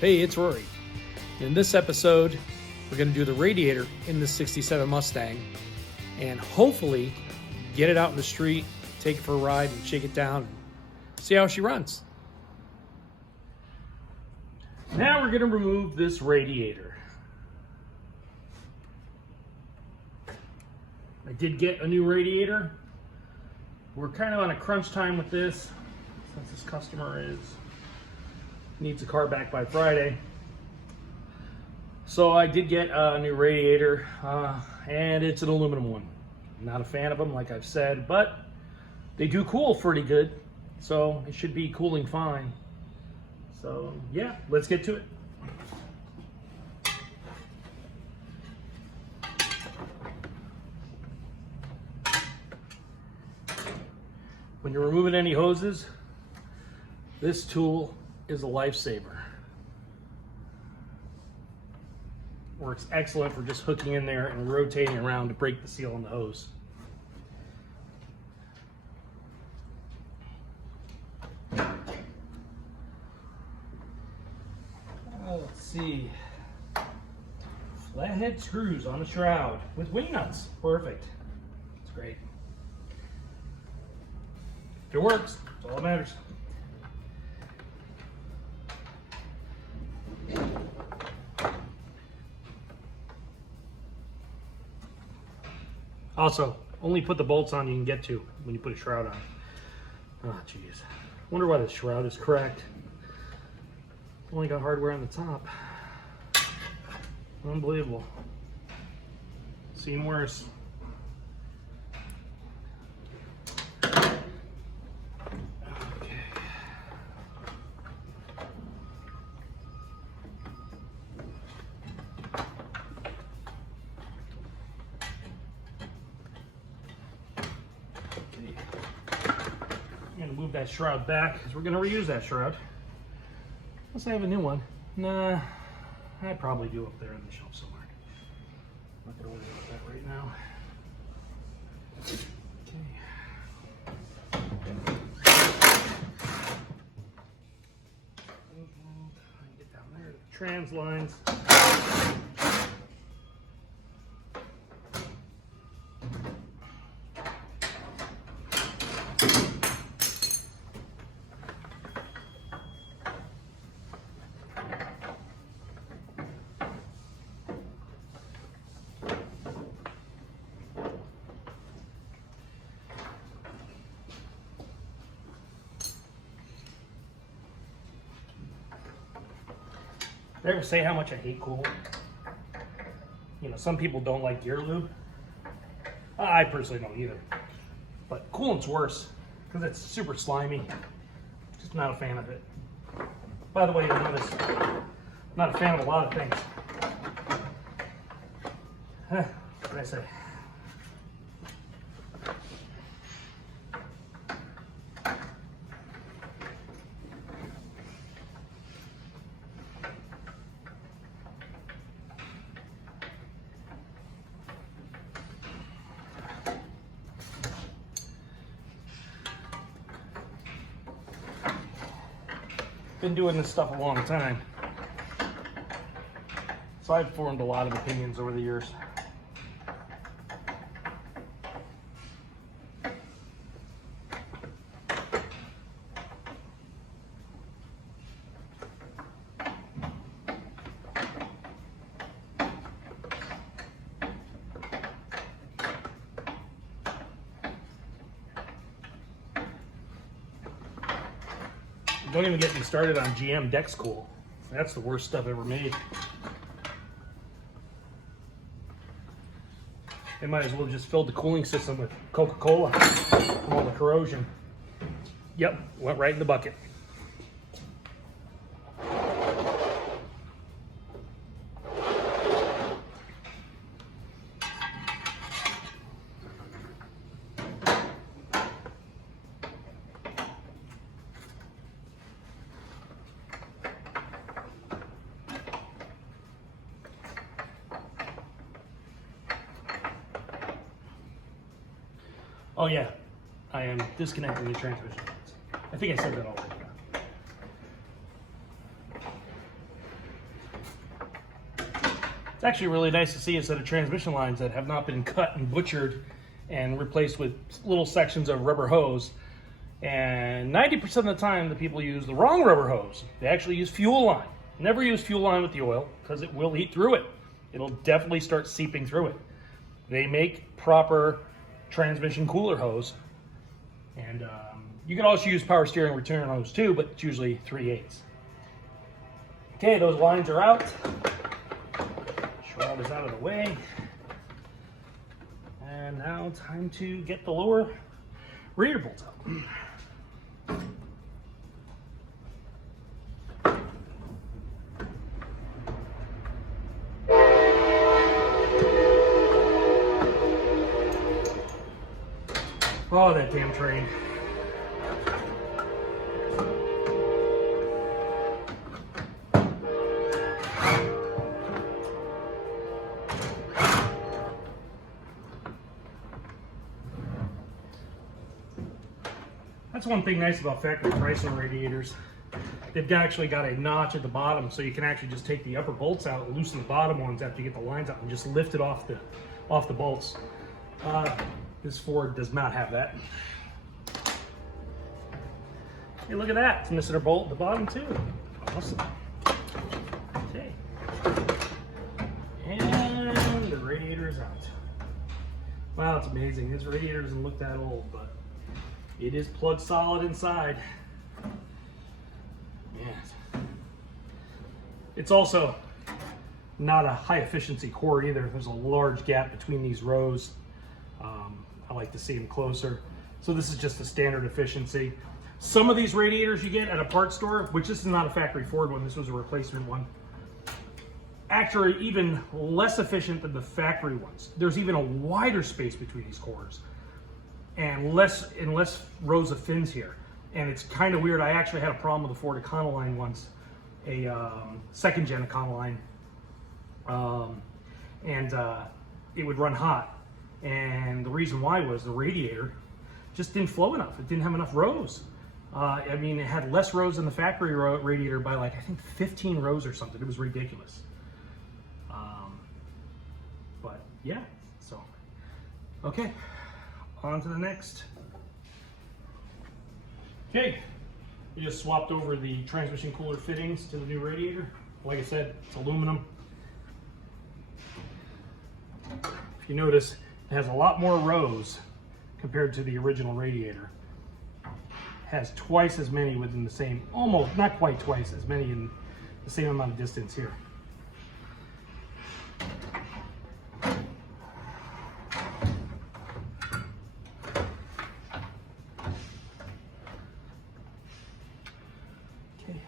Hey, it's Rory. In this episode, we're going to do the radiator in the 67 Mustang and hopefully get it out in the street, take it for a ride and shake it down and see how she runs. Now we're going to remove this radiator. I did get a new radiator. We're kind of on a crunch time with this since this customer needs a car back by Friday. So I did get a new radiator and it's an aluminum one. I'm not a fan of them, like I've said, but they do cool pretty good. So it should be cooling fine. So yeah, let's get to it. When you're removing any hoses, this tool is a lifesaver. Works excellent for just hooking in there and rotating around to break the seal on the hose. Let's see. Flathead screws on the shroud with wing nuts. Perfect. It's great. If it works, that's all that matters. Also, only put the bolts on you can get to when you put a shroud on. Oh, jeez. Wonder why the shroud is cracked. Only got hardware on the top. Unbelievable. Seen worse. I'm gonna move that shroud back because we're gonna reuse that shroud. Unless I have a new one. Nah, I probably do up there on the shelf somewhere. I'm not gonna worry about that right now. Okay. Get down there to the trans lines. Did I ever say how much I hate coolant? You know, some people don't like gear lube. I personally don't either. But coolant's worse because it's super slimy. Just not a fan of it. By the way, you'll notice I'm not a fan of a lot of things. What did I say? Been doing this stuff a long time, so I've formed a lot of opinions over the years. Don't even get me started on GM Dex Cool. That's the worst stuff ever made. They might as well just fill the cooling system with Coca-Cola from all the corrosion. Yep, went right in the bucket. Oh yeah, I am disconnecting the transmission lines. I think I said that already. It's actually really nice to see a set of transmission lines that have not been cut and butchered and replaced with little sections of rubber hose. And 90% of the time, the people use the wrong rubber hose. They actually use fuel line. Never use fuel line with the oil because it will eat through it. It'll definitely start seeping through it. They make proper transmission cooler hose. And you can also use power steering return hose too, but it's usually 3/8. Okay, those lines are out. Shroud is out of the way. And now time to get the lower radiator bolts out. Oh, that damn train. That's one thing nice about factory Chrysler radiators. They've actually got a notch at the bottom, so you can actually just take the upper bolts out and loosen the bottom ones after you get the lines out and just lift it off the bolts. This Ford does not have that. Hey, look at that. It's missing a bolt at the bottom too. Awesome. Okay. And the radiator is out. Wow, it's amazing. This radiator doesn't look that old, but it is plug solid inside. Yes. It's also not a high efficiency cord either. There's a large gap between these rows. I like to see them closer. So this is just a standard efficiency. Some of these radiators you get at a parts store, which this is not a factory Ford one, this was a replacement one, actually even less efficient than the factory ones. There's even a wider space between these cores and less rows of fins here. And it's kind of weird. I actually had a problem with the Ford Econoline once, a second gen Econoline, and it would run hot. And the reason why was the radiator just didn't flow enough. It didn't have enough rows. I mean, it had less rows than the factory radiator by like, I think 15 rows or something. It was ridiculous. But yeah, so, okay, on to the next. Okay, we just swapped over the transmission cooler fittings to the new radiator. Like I said, it's aluminum. If you notice, it has a lot more rows compared to the original radiator. It has twice as many within the same, almost, not quite twice as many in the same amount of distance here. Okay.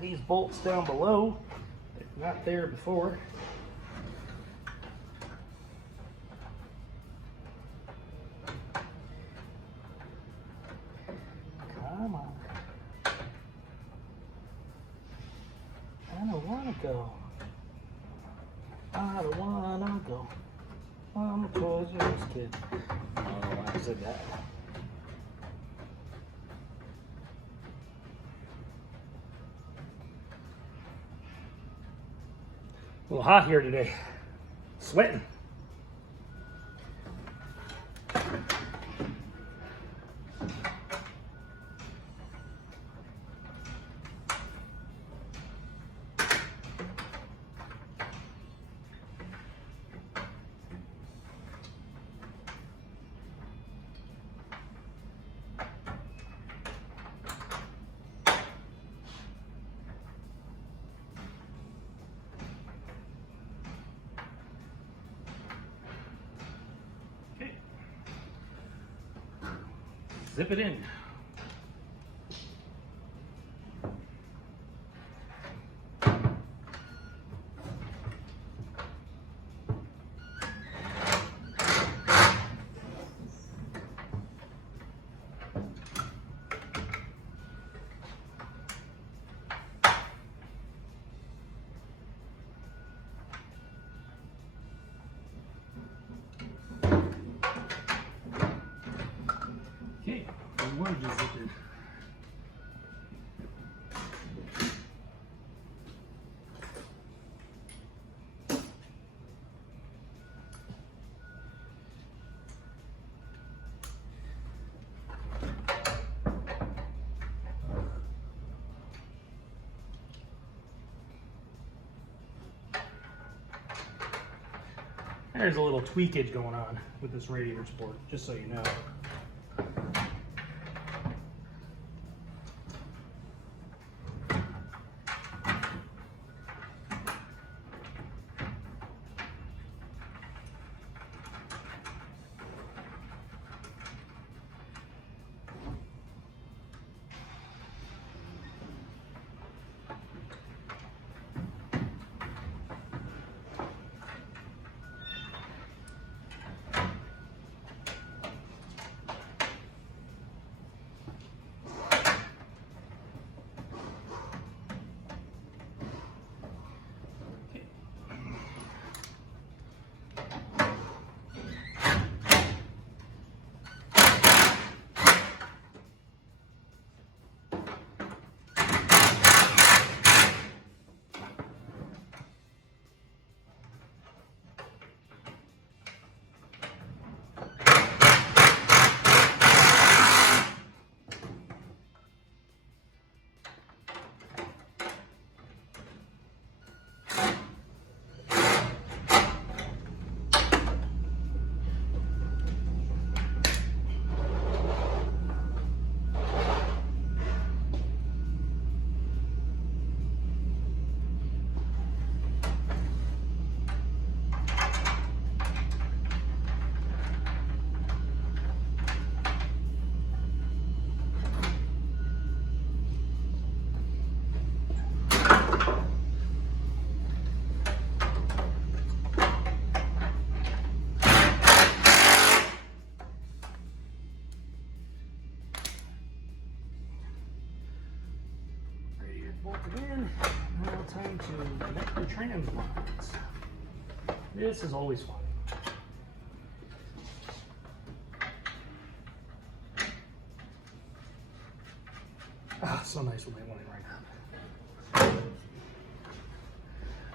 These bolts down below, they're not there before. Come on. I don't want to go. I don't want to go. I'm a poisonous kid. Oh, I said that. A little hot here today. Sweating. zip it in. Okay, one just zipped in. There's a little tweakage going on with this radiator support, just so you know. Bolted in. Now time to connect the trans lines. This is always fun. Ah, so nice with my one right now.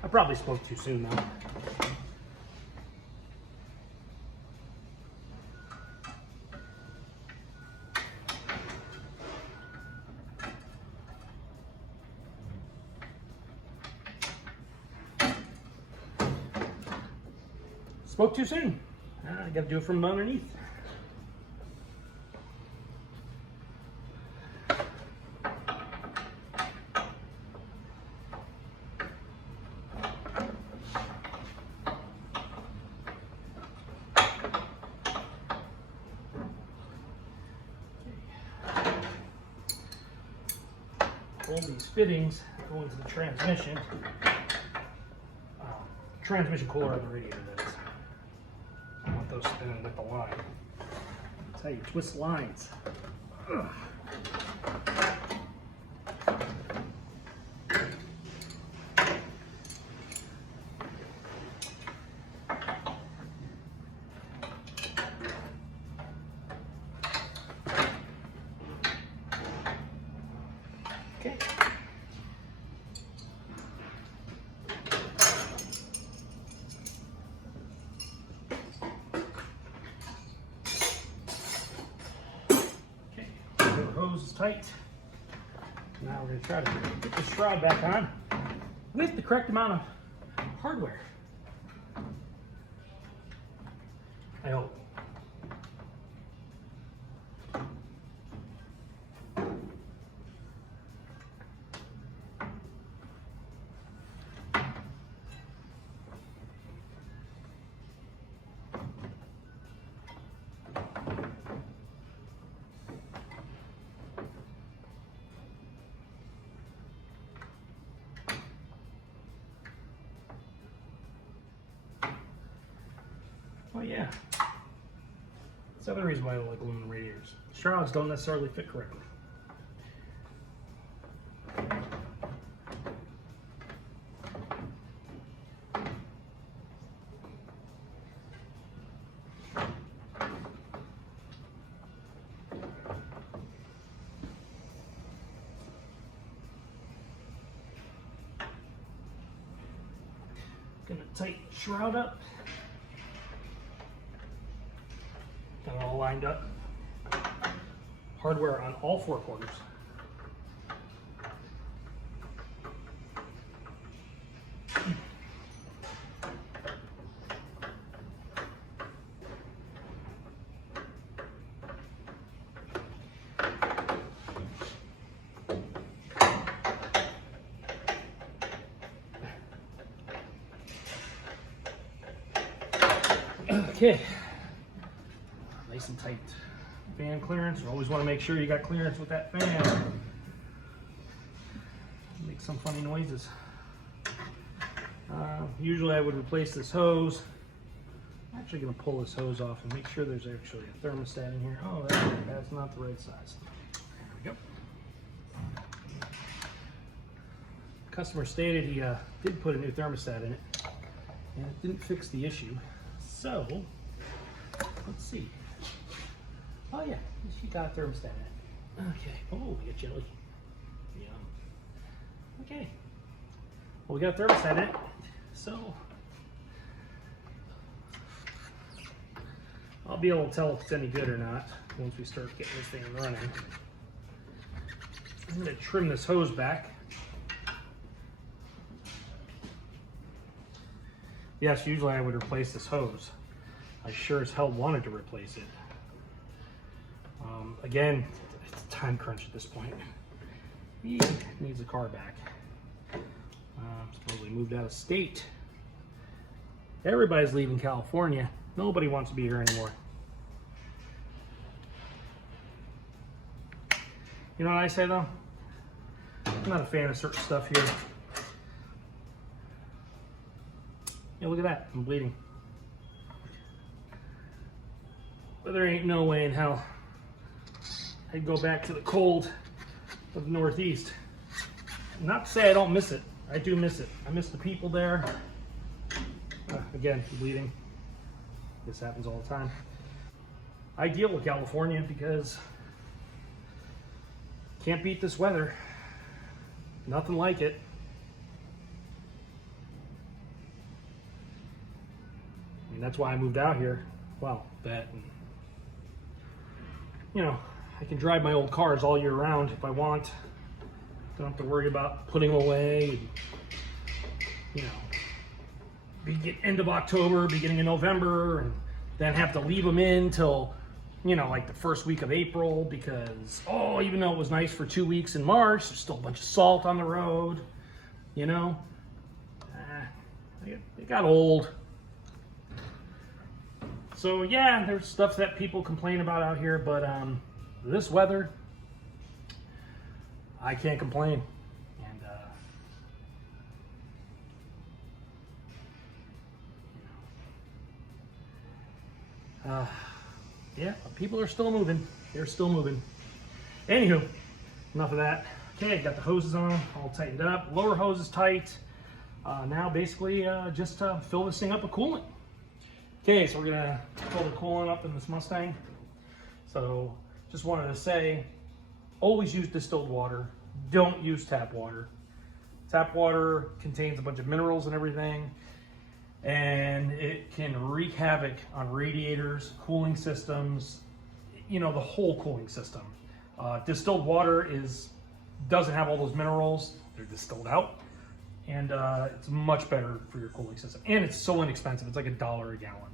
I probably spoke too soon though. Spoke too soon. I gotta do it from underneath. All these fittings go into the transmission. Transmission cooler on the radiator, that is. I want those spinning with the line. That's how you twist lines. Ugh. Okay. Hose is tight. Now we're going to try to get the shroud back on with the correct amount of hardware. I hope. yeah, that's the other reason why I don't like aluminum radiators. Shrouds don't necessarily fit correctly. Gonna tighten the shroud up. Got it all lined up. Hardware on all four corners. Okay, nice and tight. Fan clearance, you always want to make sure you got clearance with that fan. Make some funny noises. Usually I would replace this hose. I'm actually going to pull this hose off and make sure there's actually a thermostat in here. Oh, that's not the right size. There we go. Customer stated he did put a new thermostat in it, and it didn't fix the issue. So, let's see. Oh yeah, she got a thermostat in it. Okay. Oh, we got jelly. Yum. Okay. Well, we got a thermostat in it. So, I'll be able to tell if it's any good or not once we start getting this thing running. I'm going to trim this hose back. Yes, usually I would replace this hose. I sure as hell wanted to replace it. Again, it's a time crunch at this point. He needs a car back. Supposedly moved out of state. Everybody's leaving California. Nobody wants to be here anymore. You know what I say though? I'm not a fan of certain stuff here. Yeah, look at that, I'm bleeding. But there ain't no way in hell I'd go back to the cold of the Northeast. Not to say I don't miss it. I do miss it. I miss the people there. Again, bleeding. This happens all the time. I deal with California because can't beat this weather. Nothing like it. I mean, that's why I moved out here. Well, that, and, you know, I can drive my old cars all year round if I want. Don't have to worry about putting them away. And, you know, end of October, beginning of November, and then have to leave them in till, you know, like the first week of April because, oh, even though it was nice for 2 weeks in March, there's still a bunch of salt on the road, you know. It got old. So yeah, there's stuff that people complain about out here, but this weather, I can't complain. And yeah, people are still moving. They're still moving. Anywho, enough of that. Okay, got the hoses on, all tightened up. Lower hose is tight. Now basically just fill this thing up with coolant. Okay, so we're gonna fill the coolant up in this Mustang. So just wanted to say, always use distilled water. Don't use tap water. Tap water contains a bunch of minerals and everything, and it can wreak havoc on radiators, cooling systems, you know, the whole cooling system. Distilled water doesn't have all those minerals. They're distilled out, and it's much better for your cooling system. And it's so inexpensive. It's like $1 a gallon.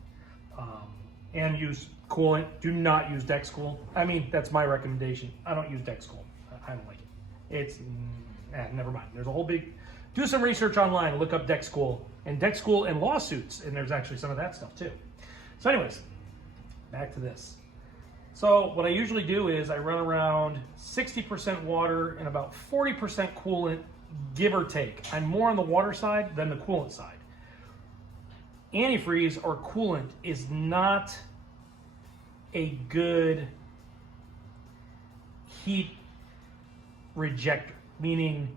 And use coolant. Do not use Dexcool. I mean, that's my recommendation. I don't use Dexcool. I don't like it. It's, never mind. There's a whole big, do some research online, look up Dexcool and lawsuits, and there's actually some of that stuff too. So anyways, back to this. So what I usually do is I run around 60% water and about 40% coolant, give or take. I'm more on the water side than the coolant side. antifreeze or coolant is not a good heat rejector, meaning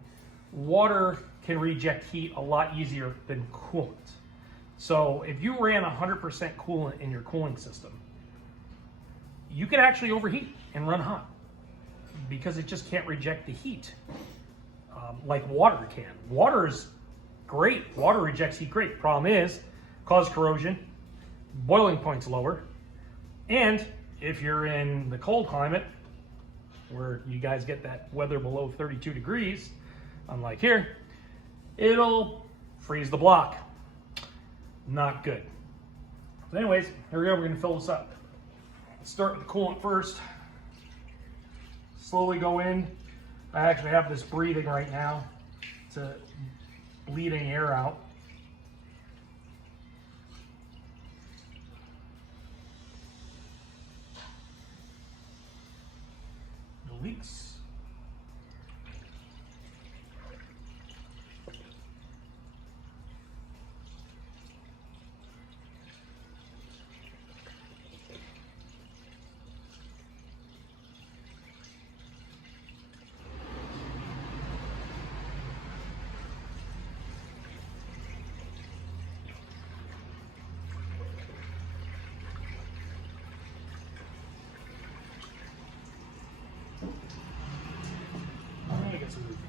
water can reject heat a lot easier than coolant. So if you ran 100% coolant in your cooling system, you could actually overheat and run hot because it just can't reject the heat like water can. Water is great. Water rejects heat great. Problem is, cause corrosion, boiling point's lower, and if you're in the cold climate, where you guys get that weather below 32 degrees, unlike here, it'll freeze the block. Not good. So anyways, here we go, we're gonna fill this up. Let's start with the coolant first. Slowly go in. I actually have this breathing right now to bleeding air out. No leaks. I'm gonna get some movement.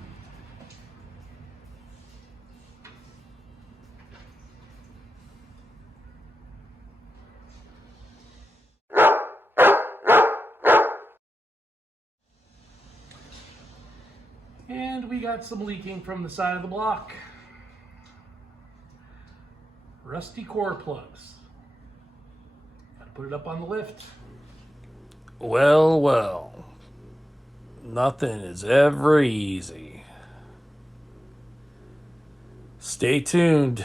And we got some leaking from the side of the block. Rusty core plugs. Gotta put it up on the lift. Well, well. Nothing is ever easy. Stay tuned.